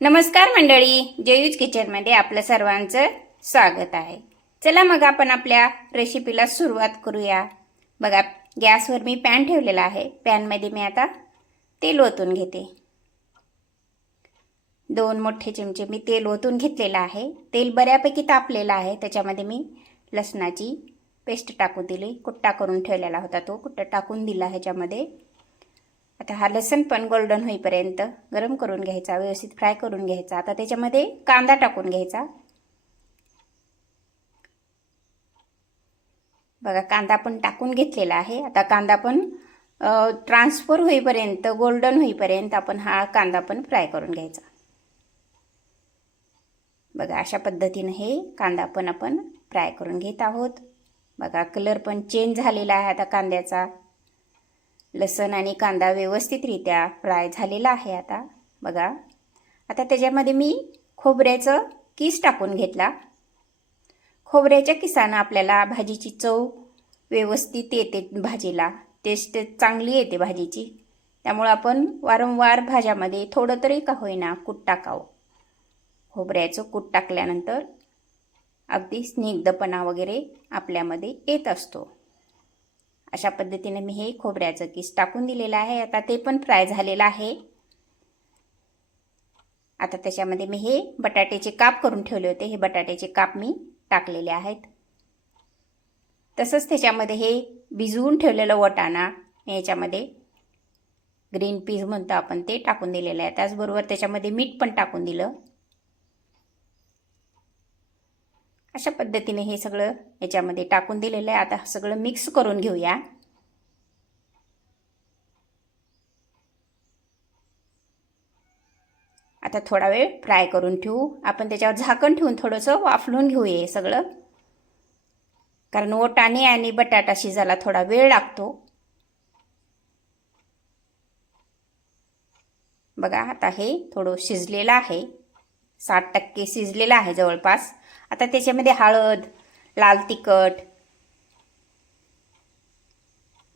नमस्कार मंडळी, जयूज किचनमध्ये आपलं सर्वांचं स्वागत आहे. चला मग आपण आपल्या रेसिपीला सुरुवात करूया. बघा, गॅसवर मी पॅन ठेवलेला आहे. पॅनमध्ये मी आता तेल ओतून घेते. 2 मोठे चमचे मी तेल ओतून घेतलेलं आहे. तेल बऱ्यापैकी तापलेलं आहे. त्याच्यामध्ये मी लसणाची पेस्ट टाकून दिली. कुट्टा करून ठेवलेला होता तो कुट्टा टाकून दिला ह्याच्यामध्ये. आता हा लसूण पण गोल्डन होईपर्यंत गरम करून घ्यायचा, व्यवस्थित फ्राय करून घ्यायचा. आता त्याच्यामध्ये कांदा टाकून घ्यायचा. बघा, कांदा पण टाकून घेतलेला आहे. आता कांदा पण ट्रान्सफर होईपर्यंत, गोल्डन होईपर्यंत आपण हा कांदा पण फ्राय करून घ्यायचा. बघा, अशा पद्धतीने हे कांदा पण आपण फ्राय करून घेत आहोत. बघा, कलर पण चेंज झालेला आहे आता कांद्याचा. लसूण आणि कांदा व्यवस्थितरित्या फ्राय झालेला आहे आता. बघा, आता त्याच्यामध्ये मी खोबऱ्याचं किस टाकून घेतला. खोबऱ्याच्या किसानं आपल्याला भाजीची चव व्यवस्थित येते, भाजीला टेस्ट चांगली येते भाजीची. त्यामुळे आपण वारंवार भाज्यामध्ये थोडं तरी का होईना कूट टाकावं. खोबऱ्याचं कूट टाकल्यानंतर अगदी स्निग्धपणा वगैरे आपल्यामध्ये येत असतो. अशा पद्धतीने मी हे खोबऱ्याचं किस टाकून दिलेलं आहे. आता ते पण फ्राय झालेलं आहे. आता त्याच्यामध्ये मी हे बटाट्याचे काप करून ठेवले होते. हे बटाट्याचे काप मी टाकलेले आहेत. तसंच त्याच्यामध्ये हे भिजवून ठेवलेलं वाटाणा, याच्यामध्ये ग्रीन पीस म्हणतो आपण, ते टाकून दिलेलं आहे. त्याचबरोबर त्याच्यामध्ये मीठ पण टाकून दिलं. अशा पद्धतीने हे सगळं याच्यामध्ये टाकून दिलेलं आहे. आता सगळं मिक्स करून घेऊया. आता थोडा वेळ फ्राय करून ठेवू. आपण त्याच्यावर झाकण ठेवून थोडंसं वाफलून घेऊया हे सगळं, कारण वाटाणे आणि बटाटा शिजायला थोडा वेळ लागतो. बघा, आता हे थोडं शिजलेलं आहे, 60% शिजलेलं आहे जवळपास. आता त्याच्यामध्ये हळद, लाल तिखट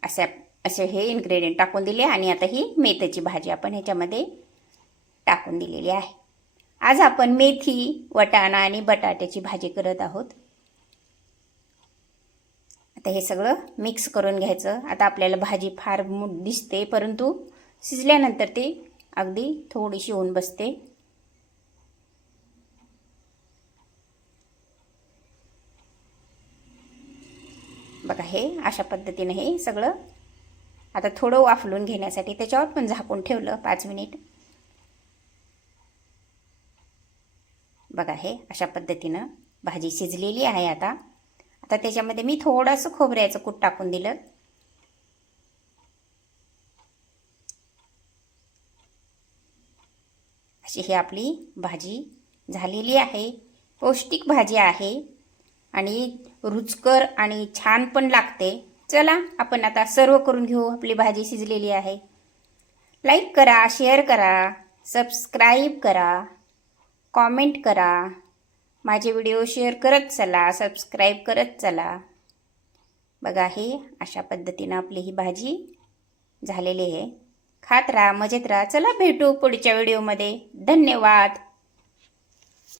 असे हे इन्ग्रेडियंट टाकून दिले. आणि आता ही मेथीची भाजी आपण ह्याच्यामध्ये टाकून दिलेली आहे. आज आपण मेथी, वाटाणा आणि बटाट्याची भाजी करत आहोत. आता हे सगळं मिक्स करून घ्यायचं. आता आपल्याला भाजी फार दिसते, परंतु शिजल्यानंतर ती अगदी थोडीशी होऊन बसते. बघा, हे अशा पद्धतीने हे सगळं आता थोडं वाफलून घेण्यासाठी त्याच्यावर पण झाकून ठेवलं 5 मिनिट. बघा, हे अशा पद्धतीनं भाजी शिजलेली आहे. आता त्याच्यामध्ये मी थोडंसं खोबऱ्याचं कूट टाकून दिलं. अशी ही आपली भाजी झालेली आहे. पौष्टिक भाजी आहे आणि रुचकर आणि छान पण लागते. चला, आपण आता सर्व करून घेऊ. आपली भाजी शिजलेली आहे. लाईक करा, शेअर करा, सबस्क्राईब करा, कॉमेंट करा. माझे व्हिडिओ शेअर करत चला, सबस्क्राईब करत चला. बघा, हे अशा पद्धतीनं आपली ही भाजी झालेली आहे. खात राहा, मजेत राहा. चला, भेटू पुढच्या व्हिडिओमध्ये. धन्यवाद.